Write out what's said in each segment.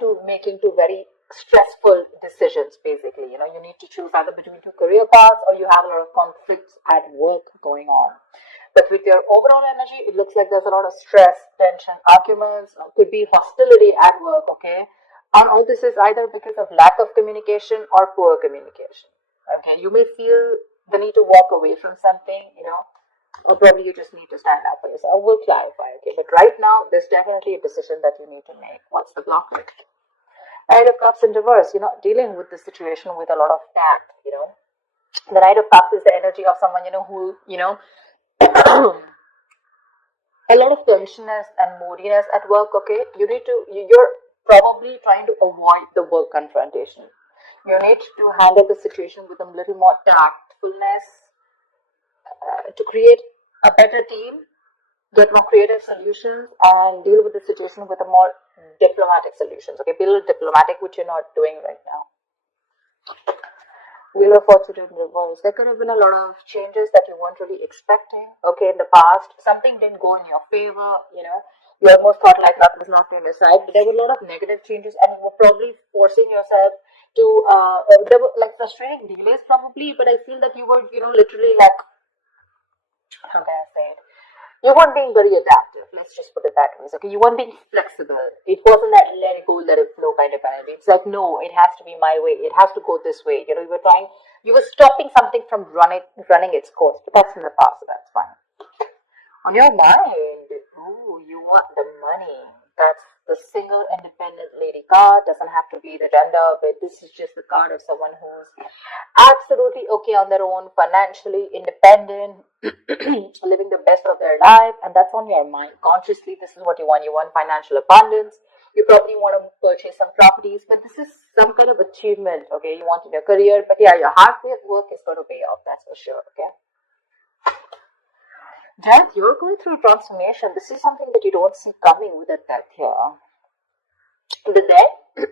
to making two very stressful decisions, basically. You need to choose either between two career paths, or you have a lot of conflicts at work going on. But with your overall energy, it looks like there's a lot of stress, tension, arguments, could be hostility at work, okay? And all this is either because of lack of communication or poor communication. Okay, you may feel the need to walk away from something, or probably you just need to stand up for yourself. We'll clarify, okay? But right now, there's definitely a decision that you need to make. What's the blockage? Knight of Cups in reverse, dealing with the situation with a lot of tact. The Knight of Cups is the energy of someone, who, a lot of tensionness and moodiness at work, okay? You're probably trying to avoid the work confrontation. You need to handle the situation with a little more tactfulness to create a better team, get more creative solutions, and deal with the situation with a more diplomatic solutions. Okay, be a little diplomatic, which you're not doing right now. Wheel of Fortune in reverse. There could have been a lot of changes that you weren't really expecting. Okay, in the past, something didn't go in your favor. You almost thought like luck was not on your side. But there were a lot of negative changes, and you were probably forcing yourself to. There were like frustrating delays, probably. But I feel that you were, literally like, how can I say it? You weren't being very adaptive. Let's just put it that way. Okay, you weren't being flexible. It wasn't that let it go, let it flow kind of energy. It's like, no, it has to be my way. It has to go this way. You were stopping something from running its course. But that's in the past, so that's fine. On your mind, you want the money. That's the single independent lady card. Doesn't have to be the gender, but this is just the card of someone who's absolutely okay on their own, financially independent, living the best of their life, and that's on your mind. Consciously, this is what you want. You want financial abundance. You probably want to purchase some properties, but this is some kind of achievement, okay? You want in your career, but yeah, your hard work is going to pay off, that's for sure, okay? Death, you're going through transformation. This is something that you don't see coming with a death here. The death,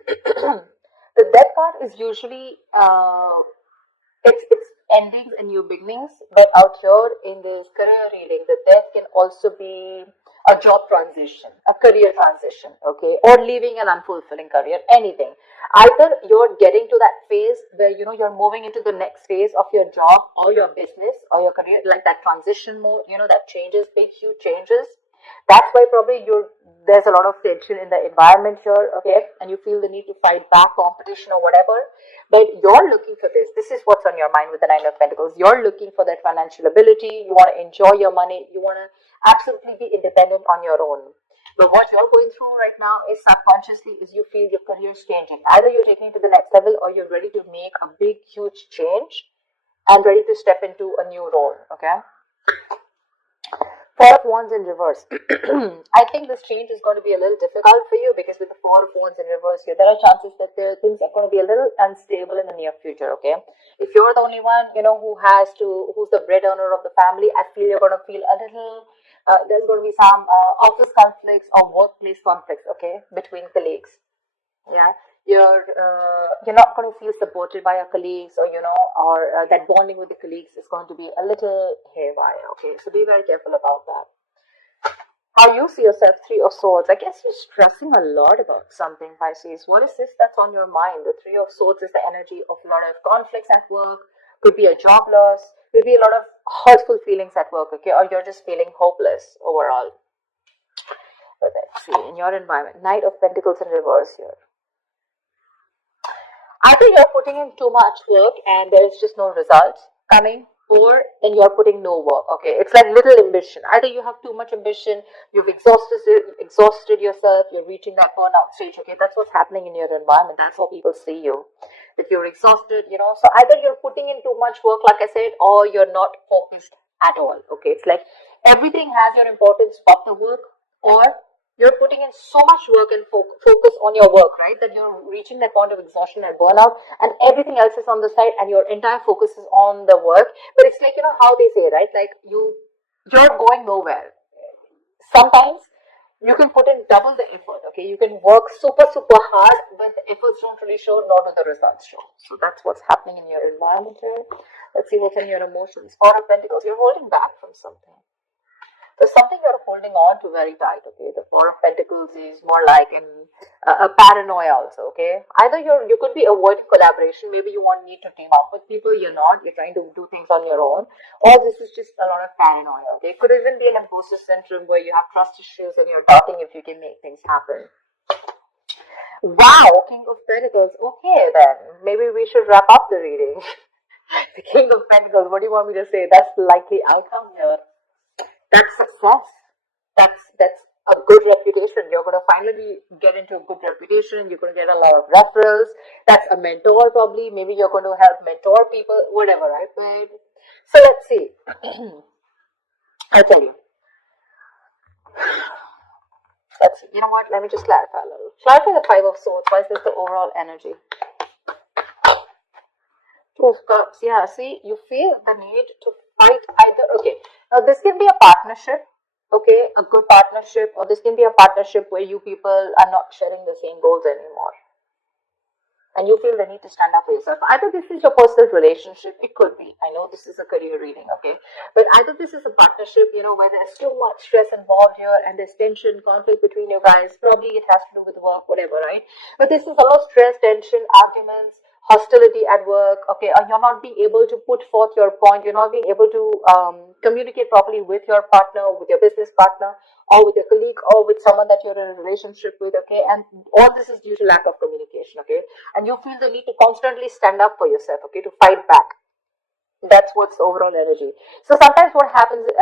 the death card is usually it's endings and new beginnings, but out here in this career reading, the death can also be a job transition, a career transition, okay, or leaving an unfulfilling career, anything. Either you're getting to that phase where you're moving into the next phase of your job or your business or your career, like that transition mode, that changes, big huge changes. That's why probably there's a lot of tension in the environment here, okay, and you feel the need to fight back competition or whatever. But you're looking for this. This is what's on your mind with the Nine of Pentacles. You're looking for that financial ability. You want to enjoy your money. You want to absolutely be independent on your own. But what you're going through right now is subconsciously is you feel your career is changing. Either you're taking it to the next level or you're ready to make a big, huge change and ready to step into a new role, okay? Four of Wands in reverse. I think this change is going to be a little difficult for you because with the Four of Wands in reverse here, there are chances that things are going to be a little unstable in the near future, okay? If you're the only one, who's the breadwinner of the family, I feel you're going to feel a little, there's going to be some office conflicts or workplace conflicts, okay, between colleagues. Yeah, you're not going to feel supported by your colleagues, or that bonding with the colleagues is going to be a little haywire. Okay, so be very careful about that. How you see yourself, Three of Swords. I guess you're stressing a lot about something, Pisces. What is this that's on your mind? The Three of Swords is the energy of a lot of conflicts at work. Could be a job loss. Could be a lot of hurtful feelings at work. Okay, or you're just feeling hopeless overall. But let's see in your environment. Knight of Pentacles in reverse here. Either you're putting in too much work and there's just no results coming, or then you're putting no work. Okay, it's like little ambition. Either you have too much ambition, you've exhausted yourself, you're reaching that burnout stage. Okay, that's what's happening in your environment. That's how people see you, that you're exhausted. So either you're putting in too much work, like I said, or you're not focused at all. Okay, it's like everything has your importance but the work, or you're putting in so much work and focus on your work, right? That you're reaching that point of exhaustion and burnout, and everything else is on the side, and your entire focus is on the work. But it's like, how they say, right? Like you're going nowhere. Sometimes you can put in double the effort, okay? You can work super, super hard, but the efforts don't really show, nor do the results show. So that's what's happening in your environment here. Let's see what's in your emotions. Four of Pentacles, you're holding back from something. There's something you're holding on to very tight, okay? The Four of Pentacles is more like a paranoia also, okay? Either you could be avoiding collaboration, maybe you won't need to team up with people, you're trying to do things on your own, or this is just a lot of paranoia, okay? It could even be an imposter syndrome where you have trust issues and you're doubting if you can make things happen. Wow, King of Pentacles. Okay, then maybe we should wrap up the reading. The King of Pentacles. What do you want me to say? That's the likely outcome here. That's success. That's a good reputation. You're going to finally get into a good reputation. You're going to get a lot of referrals. That's a mentor probably. Maybe you're going to help mentor people. Whatever, right, babe? So let's see. I'll tell you. Let's see. You know what? Let me just clarify a little. Clarify the Five of Swords. Why is this the overall energy? Two of Cups. Yeah, see, you feel the need to fight either. Okay, now this can be a partnership. Okay, a good partnership, or this can be a partnership where you people are not sharing the same goals anymore. And you feel the need to stand up for yourself. Either this is your personal relationship, it could be. I know this is a career reading, okay? But either this is a partnership, where there's too much stress involved here and there's tension, conflict between you guys. Probably it has to do with work, whatever, right? But this is a lot of stress, tension, arguments, hostility at work, okay? Or you're not being able to put forth your point. You're not being able to communicate properly with your partner, with your business partner, or with your colleague, or with someone that you're in a relationship with, okay? And all this is due to lack of communication, okay? And you feel the need to constantly stand up for yourself, okay, to fight back. That's what's the overall energy. So sometimes what happens is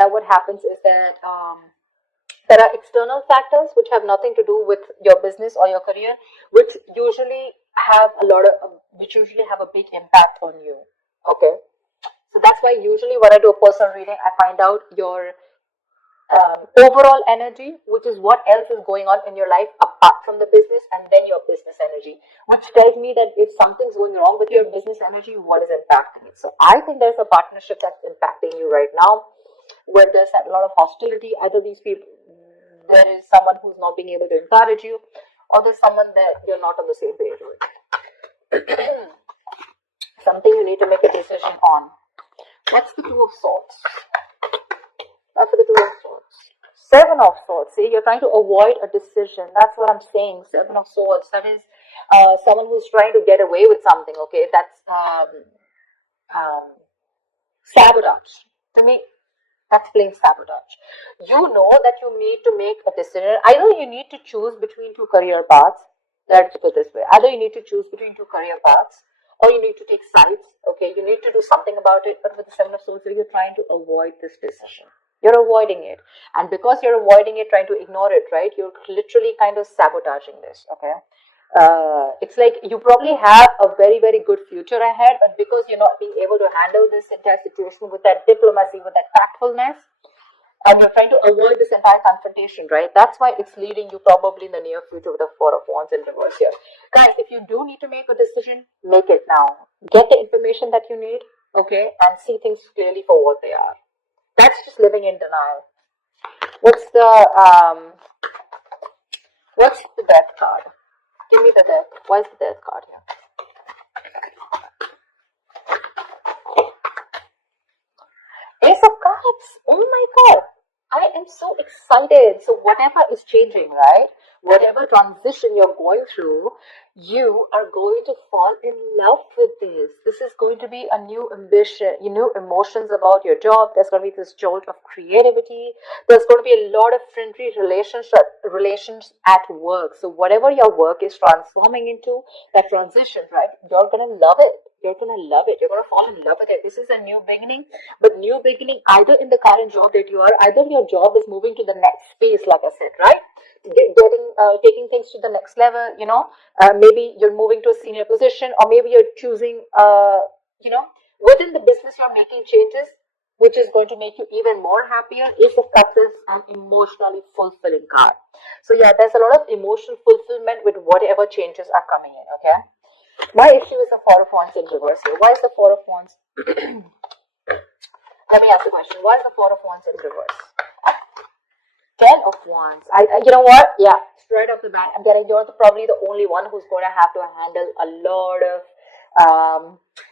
that there are external factors which have nothing to do with your business or your career, which usually have a big impact on you. Okay, so that's why usually when I do a personal reading, I find out your overall energy, which is what else is going on in your life apart from the business, and then your business energy, which tells me that if something's going wrong with your business energy, what is impacting it. So I think there's a partnership that's impacting you right now, where there's a lot of hostility. Either there is someone who's not being able to encourage you, or there's someone that you're not on the same page with. Something you need to make a decision on. What's the Two of Swords? For the Two of Swords. Seven of Swords. See, you're trying to avoid a decision. That's what I'm saying. Seven of Swords. That is someone who's trying to get away with something. Okay, that's sabotage. To me, that's plain sabotage. You know that you need to make a decision. Either you need to choose between two career paths. Let's put it this way. Either you need to choose between two career paths, or you need to take sides. Okay, you need to do something about it. But with the Seven of Swords, you're trying to avoid this decision. You're avoiding it. And because you're avoiding it, trying to ignore it, right? You're literally kind of sabotaging this, okay? It's like you probably have a very, very good future ahead, but because you're not being able to handle this entire situation with that diplomacy, with that tactfulness, and you're trying to avoid this entire confrontation, right? That's why it's leading you probably in the near future with the Four of Wands in reverse here. Guys, if you do need to make a decision, make it now. Get the information that you need, okay? And see things clearly for what they are. That's just living in denial. What's the Death card? Give me the Death. Why is the Death card here? Ace of Cups. Oh my God. I am so excited. So whatever is changing, right? Whatever transition you're going through, you are going to fall in love with this. This is going to be a new ambition, new emotions about your job. There's going to be this jolt of creativity. There's going to be a lot of friendly relations at work. So whatever your work is transforming into, that transition, right? You're going to love it. You're going to love it. You're going to fall in love with it. This is a new beginning, but new beginning either in the current job that you are, either your job is moving to the next phase, like I said, right? Taking things to the next level, maybe you're moving to a senior position, or maybe you're choosing, within the business you're making changes, which is going to make you even more happier. Ace of Cups is an emotionally fulfilling card. So yeah, there's a lot of emotional fulfillment with whatever changes are coming in, okay? My issue is the Four of Wands in reverse here. Why is the Four of Wands? Let me ask the question. Why is the Four of Wands in reverse? Ten of Wands. You know what? Yeah, straight off the bat, I'm getting you're probably the only one who's going to have to handle a lot of.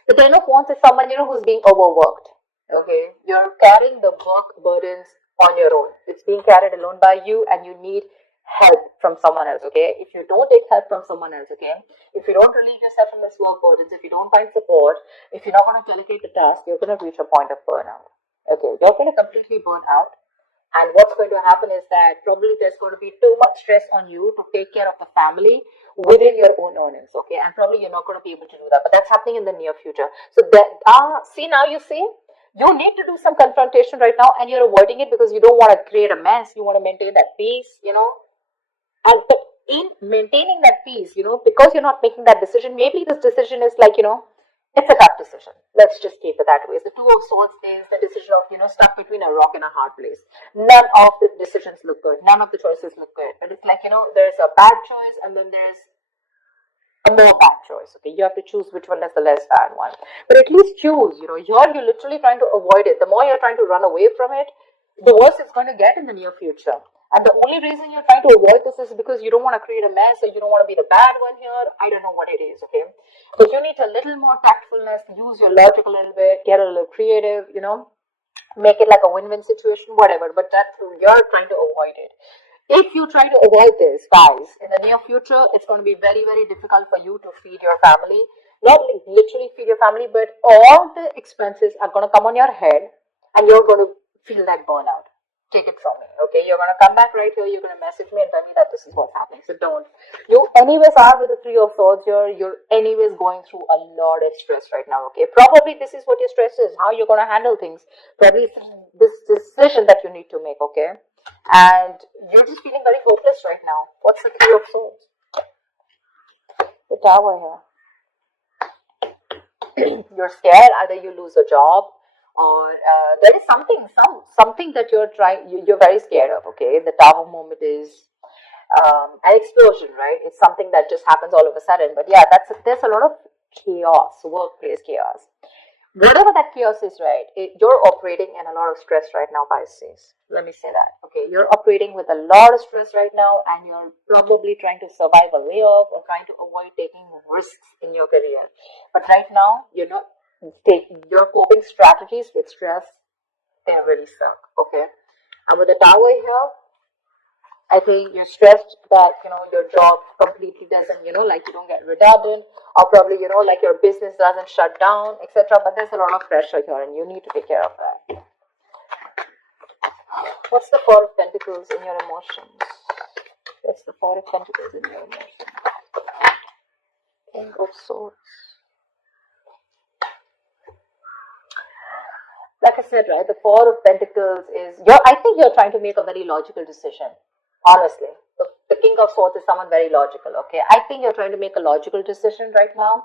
The Ten of Wands is someone who's being overworked. Okay, you're carrying the work burdens on your own. It's being carried alone by you, and you need help from someone else, okay? If you don't take help from someone else, okay? If you don't relieve yourself from this work burdens, if you don't find support, if you're not going to delegate the task, you're going to reach a point of burnout. Okay, you're going to completely burn out. And what's going to happen is that probably there's going to be too much stress on you to take care of the family within your own earnings, okay? And probably you're not going to be able to do that. But that's happening in the near future. So that see, now you see, you need to do some confrontation right now, and you're avoiding it because you don't want to create a mess. You want to maintain that peace, And in maintaining that peace, because you're not making that decision, maybe this decision is like, it's a tough decision. Let's just keep it that way. The Two of Swords is the decision of, stuck between a rock and a hard place. None of the decisions look good. None of the choices look good. But it's like, there's a bad choice and then there's a more bad choice. Okay, you have to choose which one is the less bad one. But at least choose. You're literally trying to avoid it. The more you're trying to run away from it, the worse it's going to get in the near future. And the only reason you're trying to avoid this is because you don't want to create a mess, or you don't want to be the bad one here. I don't know what it is, okay? But you need a little more tactfulness, use your logic a little bit, get a little creative, make it like a win-win situation, whatever. But you're trying to avoid it. If you try to avoid this, guys, in the near future, it's going to be very, very difficult for you to feed your family. Not literally feed your family, but all the expenses are going to come on your head, and you're going to feel that burnout. Take it from me, okay? You're going to come back right here, you're going to message me and tell me that this is what's happening. So don't. You anyways are with the Three of Swords here. You're anyways going through a lot of stress right now, okay? Probably this is what your stress is, how you're going to handle things. Probably this decision that you need to make, okay? And you're just feeling very hopeless right now. What's the Three of Swords? The Tower here. You're scared. Either you lose a job, or there is something that you're very scared of, okay? The Tower moment is an explosion, right? It's something that just happens all of a sudden. But yeah, there's a lot of chaos, workplace chaos. Whatever that chaos is, right? You're operating in a lot of stress right now, Pisces. Let me say that, okay? You're operating with a lot of stress right now, and you're probably trying to survive a layoff or trying to avoid taking risks in your career. But right now, you're not taking your coping strategies with stress. They really suck, okay? And with the Tower here, I think you're stressed that, your job completely doesn't, like you don't get redundant, or probably, like your business doesn't shut down, etc. But there's a lot of pressure here, and you need to take care of that. What's the Four of Pentacles in your emotions? What's the Four of Pentacles in your emotions? King of Swords. Like I said, right, the Four of Pentacles is, I think you're trying to make a very logical decision. Honestly, the King of Swords is someone very logical, okay? I think you're trying to make a logical decision right now.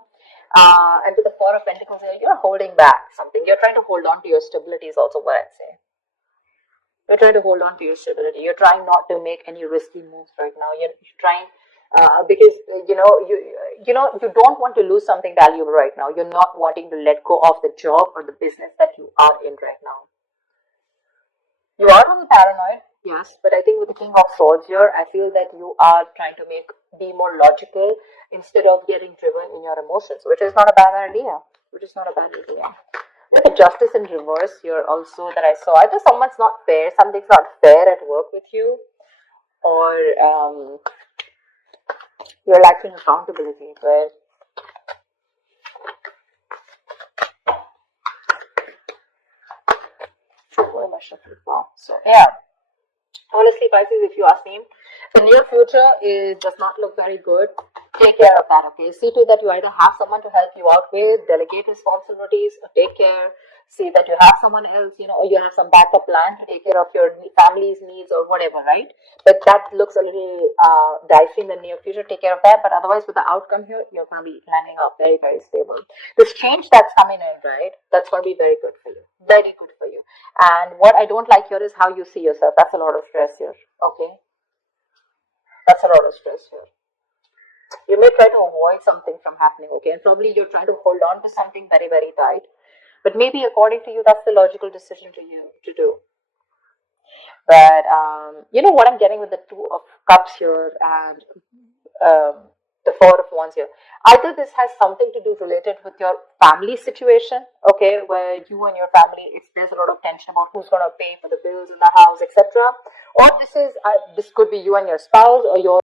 And with the Four of Pentacles here, you're holding back something. You're trying to hold on to your stability is also what I'd say. You're trying to hold on to your stability. You're trying not to make any risky moves right now. You're trying, because, you don't want to lose something valuable right now. You're not wanting to let go of the job or the business that you are in right now. You are on the paranoid. Yes, but I think with the King of Swords here, I feel that you are trying to be more logical instead of getting driven in your emotions, which is not a bad idea. With the Justice in reverse here also that I saw, either someone's not fair, something's not fair at work with you, or you're lacking accountability, but so yeah. Honestly, Pisces, if you ask me, the near future does not look very good. Take care of that, okay? See to that you either have someone to help you out with, delegate responsibilities, or take care. See that you have someone else, or you have some backup plan to take care of your family's needs or whatever, right? But that looks a little dicey in the near future. Take care of that. But otherwise, with the outcome here, you're going to be landing up very, very stable. This change that's coming in, right? That's going to be very good for you. Very good for you. And what I don't like here is how you see yourself. That's a lot of stress here, okay? That's a lot of stress here. You may try to avoid something from happening, okay? And probably you're trying to hold on to something very, very tight. But maybe according to you, that's the logical decision to do. But you know what I'm getting with the Two of Cups here, and the Four of Wands here. Either this has something to do related with your family situation, okay, where you and your family, there's a lot of tension about who's going to pay for the bills in the house, etc. Or this could be you and your spouse, or your